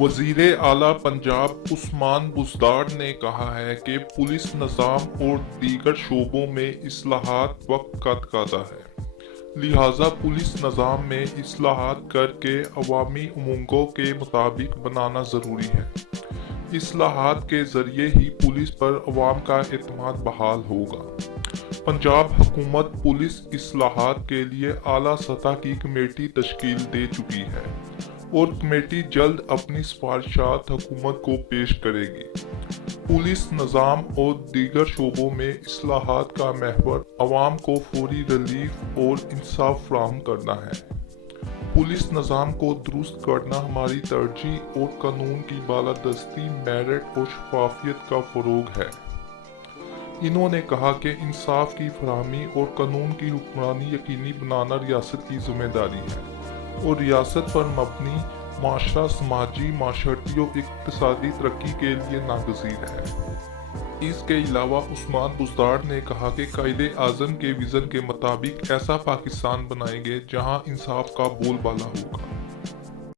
وزیر اعلیٰ پنجاب عثمان بزدار نے کہا ہے کہ پولیس نظام اور دیگر شعبوں میں اصلاحات وقت کا تقاضا ہے، لہٰذا پولیس نظام میں اصلاحات کر کے عوامی امنگوں کے مطابق بنانا ضروری ہے۔ اصلاحات کے ذریعے ہی پولیس پر عوام کا اعتماد بحال ہوگا۔ پنجاب حکومت پولیس اصلاحات کے لیے اعلیٰ سطح کی کمیٹی تشکیل دے چکی ہے اور کمیٹی جلد اپنی سفارشات حکومت کو پیش کرے گی۔ پولیس نظام اور دیگر شعبوں میں اصلاحات کا محور عوام کو فوری ریلیف اور انصاف فراہم کرنا ہے۔ پولیس نظام کو درست کرنا ہماری ترجیح اور قانون کی بالادستی، میرٹ اور شفافیت کا فروغ ہے۔ انہوں نے کہا کہ انصاف کی فراہمی اور قانون کی حکمرانی یقینی بنانا ریاست کی ذمہ داری ہے اور ریاست پر مبنی معاشرہ سماجی، معاشرتی اور اقتصادی ترقی کے لیے ناگزیر ہے۔ اس کے علاوہ عثمان بزدار نے کہا کہ قائد اعظم کے وژن کے مطابق ایسا پاکستان بنائیں گے جہاں انصاف کا بول بالا ہوگا۔